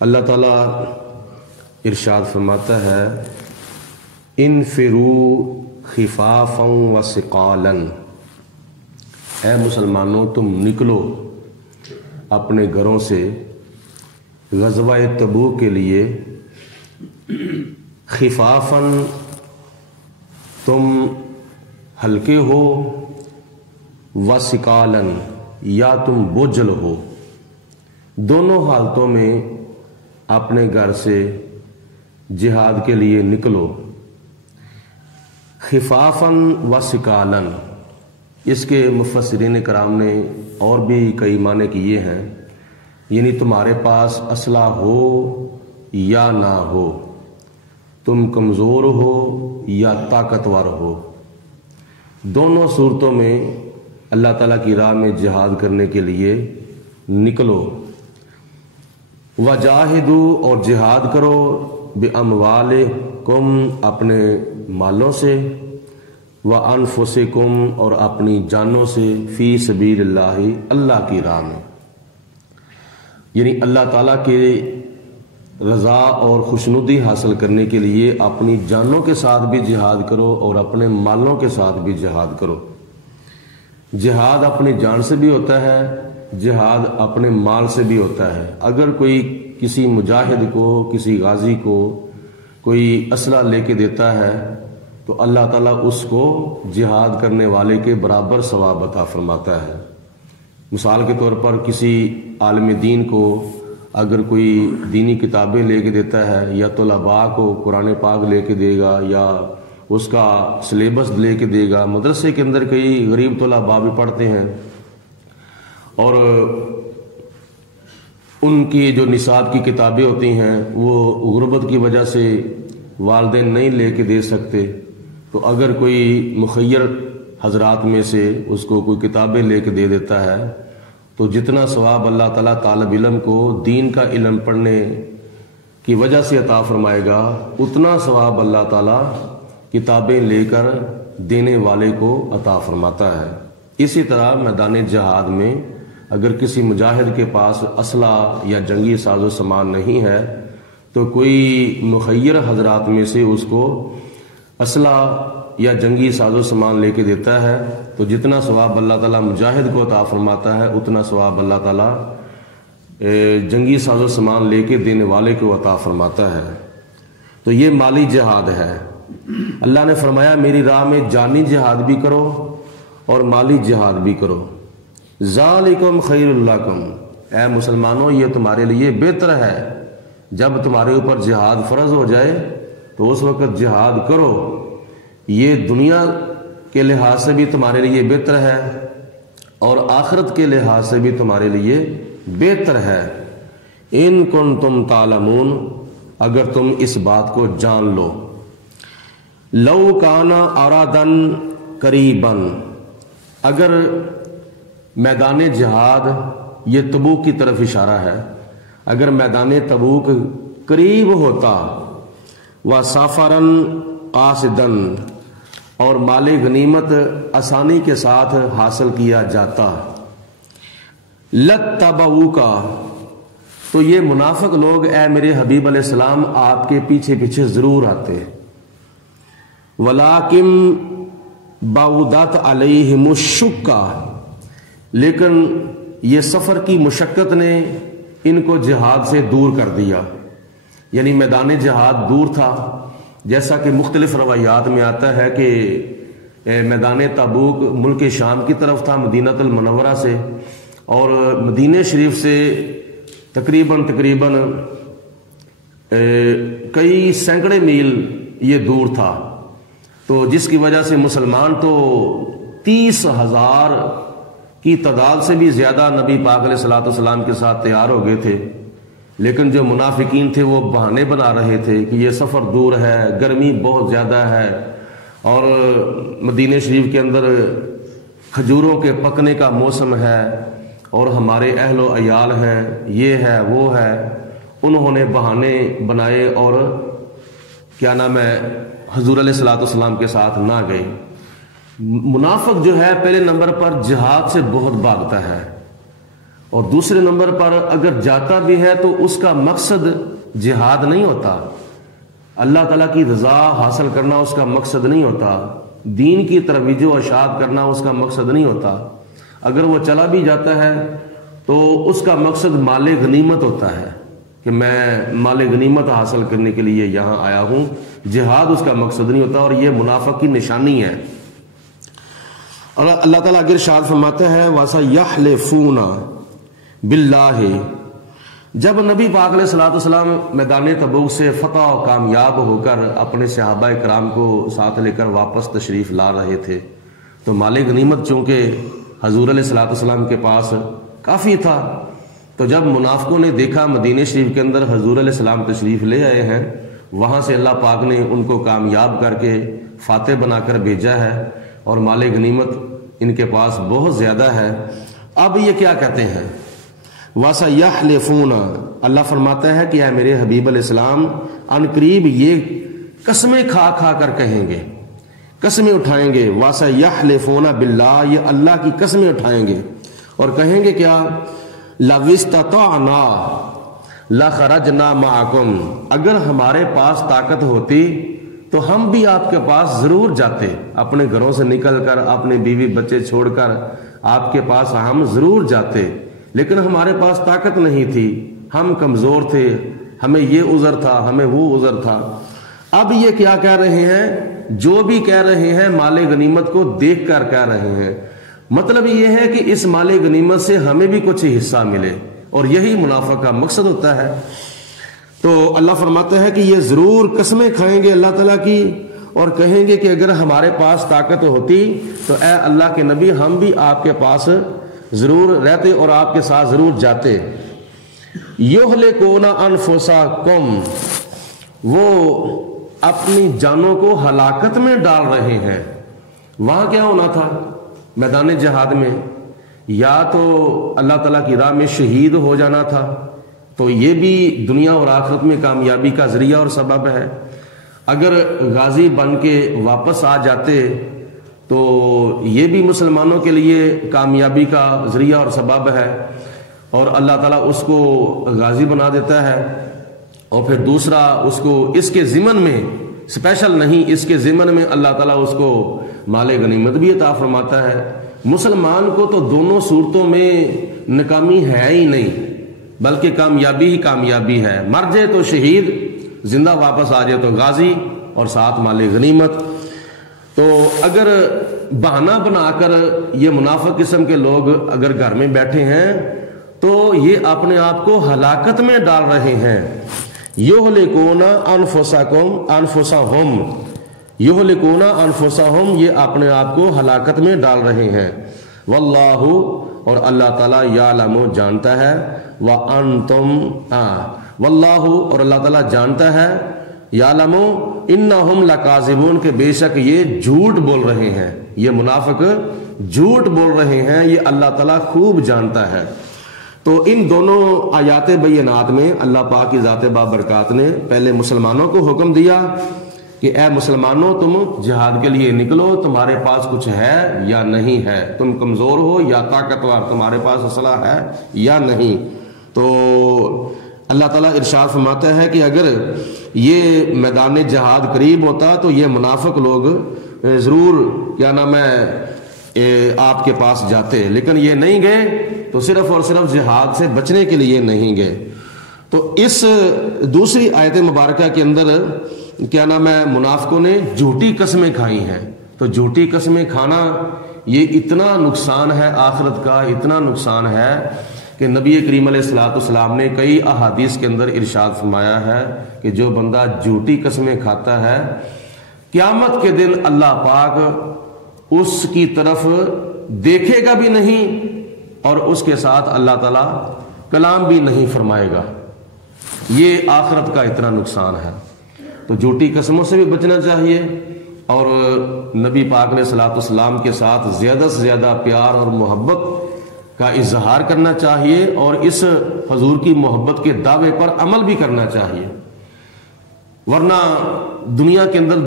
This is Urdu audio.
اللہ تعالیٰ ارشاد فرماتا ہے انفروا خفافا و ثقالا، اے مسلمانوں تم نکلو اپنے گھروں سے غزوہ تبوک کے لیے، خفافا تم ہلکے ہو، و ثقالا یا تم بوجھل ہو، دونوں حالتوں میں اپنے گھر سے جہاد کے لیے نکلو۔ خفافا و ثقالا، اس کے مفسرین کرام نے اور بھی کئی معنی کیے ہیں، یعنی تمہارے پاس اسلحہ ہو یا نہ ہو، تم کمزور ہو یا طاقتور ہو، دونوں صورتوں میں اللہ تعالیٰ کی راہ میں جہاد کرنے کے لیے نکلو۔ وجاہدوا، اور جہاد کرو، باموالکم، اپنے مالوں سے، وانفسکم، اور اپنی جانوں سے، فی سبیل اللہ، اللہ کی راہ میں، یعنی اللہ تعالیٰ کے رضا اور خوشنودی حاصل کرنے کے لیے اپنی جانوں کے ساتھ بھی جہاد کرو اور اپنے مالوں کے ساتھ بھی جہاد کرو۔ جہاد اپنی جان سے بھی ہوتا ہے، جہاد اپنے مال سے بھی ہوتا ہے۔ اگر کوئی کسی مجاہد کو، کسی غازی کو کوئی اسلحہ لے کے دیتا ہے تو اللہ تعالیٰ اس کو جہاد کرنے والے کے برابر ثواب عطا فرماتا ہے۔ مثال کے طور پر کسی عالم دین کو اگر کوئی دینی کتابیں لے کے دیتا ہے، یا طلباء کو قرآن پاک لے کے دے گا، یا اس کا سلیبس لے کے دے گا۔ مدرسے کے اندر کئی غریب طلباء بھی پڑھتے ہیں اور ان کی جو نصاب کی کتابیں ہوتی ہیں وہ غربت کی وجہ سے والدین نہیں لے کے دے سکتے، تو اگر کوئی مخیر حضرات میں سے اس کو کوئی کتابیں لے کے دے دیتا ہے تو جتنا ثواب اللہ تعالیٰ طالب علم کو دین کا علم پڑھنے کی وجہ سے عطا فرمائے گا، اتنا ثواب اللہ تعالیٰ کتابیں لے کر دینے والے کو عطا فرماتا ہے۔ اسی طرح میدان جہاد میں اگر کسی مجاہد کے پاس اسلحہ یا جنگی ساز و سامان نہیں ہے تو کوئی مخیر حضرات میں سے اس کو اسلحہ یا جنگی ساز و سامان لے کے دیتا ہے تو جتنا ثواب اللہ تعالیٰ مجاہد کو عطا فرماتا ہے اتنا ثواب اللہ تعالیٰ جنگی ساز و سامان لے کے دینے والے کو عطا فرماتا ہے۔ تو یہ مالی جہاد ہے۔ اللہ نے فرمایا میری راہ میں جانی جہاد بھی کرو اور مالی جہاد بھی کرو۔ ذالکم خیر لکم، اے مسلمانوں یہ تمہارے لیے بہتر ہے، جب تمہارے اوپر جہاد فرض ہو جائے تو اس وقت جہاد کرو، یہ دنیا کے لحاظ سے بھی تمہارے لیے بہتر ہے اور آخرت کے لحاظ سے بھی تمہارے لیے بہتر ہے۔ ان کنتم تعلمون، اگر تم اس بات کو جان لو۔ لو کان ارادن قریبا، اگر میدان جہاد، یہ تبوک کی طرف اشارہ ہے، اگر میدان تبوک قریب ہوتا، وسافرن قاصدن، اور مال غنیمت آسانی کے ساتھ حاصل کیا جاتا، لتبعوک، تو یہ منافق لوگ اے میرے حبیب علیہ السلام آپ کے پیچھے پیچھے ضرور آتے، ولیکن بعدت علیہم الشقہ، لیکن یہ سفر کی مشقت نے ان کو جہاد سے دور کر دیا، یعنی میدان جہاد دور تھا، جیسا کہ مختلف روایات میں آتا ہے کہ میدان تبوک ملک شام کی طرف تھا، مدینہ المنورہ سے، اور مدینہ شریف سے تقریباً کئی سینکڑے میل یہ دور تھا، تو جس کی وجہ سے مسلمان تو 30,000 کی تعداد سے بھی زیادہ نبی پاک علیہ الصلوۃ والسلام کے ساتھ تیار ہو گئے تھے، لیکن جو منافقین تھے وہ بہانے بنا رہے تھے کہ یہ سفر دور ہے، گرمی بہت زیادہ ہے، اور مدینہ شریف کے اندر کھجوروں کے پکنے کا موسم ہے اور ہمارے اہل و عیال ہیں، یہ ہے وہ ہے، انہوں نے بہانے بنائے اور کیا نام ہے حضور علیہ الصلوۃ والسلام کے ساتھ نہ گئے۔ منافق جو ہے پہلے نمبر پر جہاد سے بہت بھاگتا ہے، اور دوسرے نمبر پر اگر جاتا بھی ہے تو اس کا مقصد جہاد نہیں ہوتا، اللہ تعالیٰ کی رضا حاصل کرنا اس کا مقصد نہیں ہوتا، دین کی ترویج و اشاعت کرنا اس کا مقصد نہیں ہوتا۔ اگر وہ چلا بھی جاتا ہے تو اس کا مقصد مال غنیمت ہوتا ہے کہ میں مال غنیمت حاصل کرنے کے لیے یہاں آیا ہوں، جہاد اس کا مقصد نہیں ہوتا، اور یہ منافق کی نشانی ہے۔ اور اللہ تعالیٰ اگر ارشاد فرماتا ہے وَسَيَحْلِفُونَ بِاللَّهِ، جب نبی پاک علیہ الصلوۃ والسلام میدان تبوک سے فتح و کامیاب ہو کر اپنے صحابہ کرام کو ساتھ لے کر واپس تشریف لا رہے تھے تو مال غنیمت چونکہ حضور علیہ الصلوۃ والسلام کے پاس کافی تھا، تو جب منافقوں نے دیکھا مدینہ شریف کے اندر حضور علیہ السلام تشریف لے آئے ہیں، وہاں سے اللہ پاک نے ان کو کامیاب کر کے فاتح بنا کر بھیجا ہے اور مال غنیمت ان کے پاس بہت زیادہ ہے۔ اب یہ کیا کہتے ہیں؟ وَسَيَحْلِفُونَ، اللہ فرماتا ہے کہ اے میرے حبیب علیہ السلام ان قریب یہ قسمیں کھا کھا کر کہیں گے، قسمیں اٹھائیں گے، وَسَيَحْلِفُونَ بِاللَّهِ، یہ اللہ کی قسمیں اٹھائیں گے اور کہیں گے کیا؟ لَوِ اسْتَطَعْنَا لَخَرَجْنَا مَعَكُمْ، اگر ہمارے پاس طاقت ہوتی تو ہم بھی آپ کے پاس ضرور جاتے، اپنے گھروں سے نکل کر اپنے بیوی بچے چھوڑ کر آپ کے پاس ہم ضرور جاتے، لیکن ہمارے پاس طاقت نہیں تھی، ہم کمزور تھے، ہمیں یہ عذر تھا، ہمیں وہ عذر تھا۔ اب یہ کیا کہہ رہے ہیں؟ جو بھی کہہ رہے ہیں مال غنیمت کو دیکھ کر کہہ رہے ہیں، مطلب یہ ہے کہ اس مال غنیمت سے ہمیں بھی کچھ حصہ ملے، اور یہی منافق کا مقصد ہوتا ہے۔ تو اللہ فرماتا ہے کہ یہ ضرور قسمیں کھائیں گے اللہ تعالیٰ کی اور کہیں گے کہ اگر ہمارے پاس طاقت ہوتی تو اے اللہ کے نبی ہم بھی آپ کے پاس ضرور رہتے اور آپ کے ساتھ ضرور جاتے۔ یہلکون انفسکم، وہ اپنی جانوں کو ہلاکت میں ڈال رہے ہیں۔ وہاں کیا ہونا تھا؟ میدان جہاد میں یا تو اللہ تعالیٰ کی راہ میں شہید ہو جانا تھا، تو یہ بھی دنیا اور آخرت میں کامیابی کا ذریعہ اور سبب ہے۔ اگر غازی بن کے واپس آ جاتے تو یہ بھی مسلمانوں کے لیے کامیابی کا ذریعہ اور سبب ہے، اور اللہ تعالیٰ اس کو غازی بنا دیتا ہے، اور پھر دوسرا اس کو اس کے ضمن میں اسپیشل نہیں، اس کے ضمن میں اللہ تعالیٰ اس کو مال غنیمت بھی عطا فرماتا ہے۔ مسلمان کو تو دونوں صورتوں میں ناکامی ہے ہی نہیں، بلکہ کامیابی ہی کامیابی ہے، مر جائے تو شہید، زندہ واپس آ جائے تو غازی، اور ساتھ مال غنیمت۔ تو اگر بہانہ بنا کر یہ منافق قسم کے لوگ اگر گھر میں بیٹھے ہیں تو یہ اپنے آپ کو ہلاکت میں ڈال رہے ہیں۔ یہلکون انفسہم، یہلکون انفسہم، یہ اپنے آپ کو ہلاکت میں ڈال رہے ہیں۔ واللہ، اور اللہ تعالیٰ یعلم، جانتا ہے، وانتم، واللہ، اور اللہ تعالیٰ جانتا ہے، یعلم انہم لکاذبون، کہ بے شک یہ جھوٹ بول رہے ہیں، یہ منافق جھوٹ بول رہے ہیں، یہ اللہ تعالیٰ خوب جانتا ہے۔ تو ان دونوں آیات بینات میں اللہ پاک کی ذات بابرکات نے پہلے مسلمانوں کو حکم دیا کہ اے مسلمانوں تم جہاد کے لیے نکلو، تمہارے پاس کچھ ہے یا نہیں ہے، تم کمزور ہو یا طاقتور، تمہارے پاس اسلحہ ہے یا نہیں۔ تو اللہ تعالیٰ ارشاد فرماتا ہے کہ اگر یہ میدان جہاد قریب ہوتا تو یہ منافق لوگ ضرور کیا نام ہے آپ کے پاس جاتے، لیکن یہ نہیں گئے، تو صرف اور صرف جہاد سے بچنے کے لیے نہیں گئے۔ تو اس دوسری آیت مبارکہ کے اندر کیا نام ہے منافقوں نے جھوٹی قسمیں کھائی ہیں۔ تو جھوٹی قسمیں کھانا یہ اتنا نقصان ہے آخرت کا، اتنا نقصان ہے کہ نبی کریم علیہ الصلوۃ والسلام نے کئی احادیث کے اندر ارشاد فرمایا ہے کہ جو بندہ جھوٹی قسمیں کھاتا ہے قیامت کے دن اللہ پاک اس کی طرف دیکھے گا بھی نہیں اور اس کے ساتھ اللہ تعالیٰ کلام بھی نہیں فرمائے گا۔ یہ آخرت کا اتنا نقصان ہے۔ تو جھوٹی قسموں سے بھی بچنا چاہیے اور نبی پاک علیہ الصلوۃ والسلام کے ساتھ زیادہ سے زیادہ پیار اور محبت کا اظہار کرنا چاہیے اور اس حضور کی محبت کے دعوے پر عمل بھی کرنا چاہیے، ورنہ دنیا کے اندر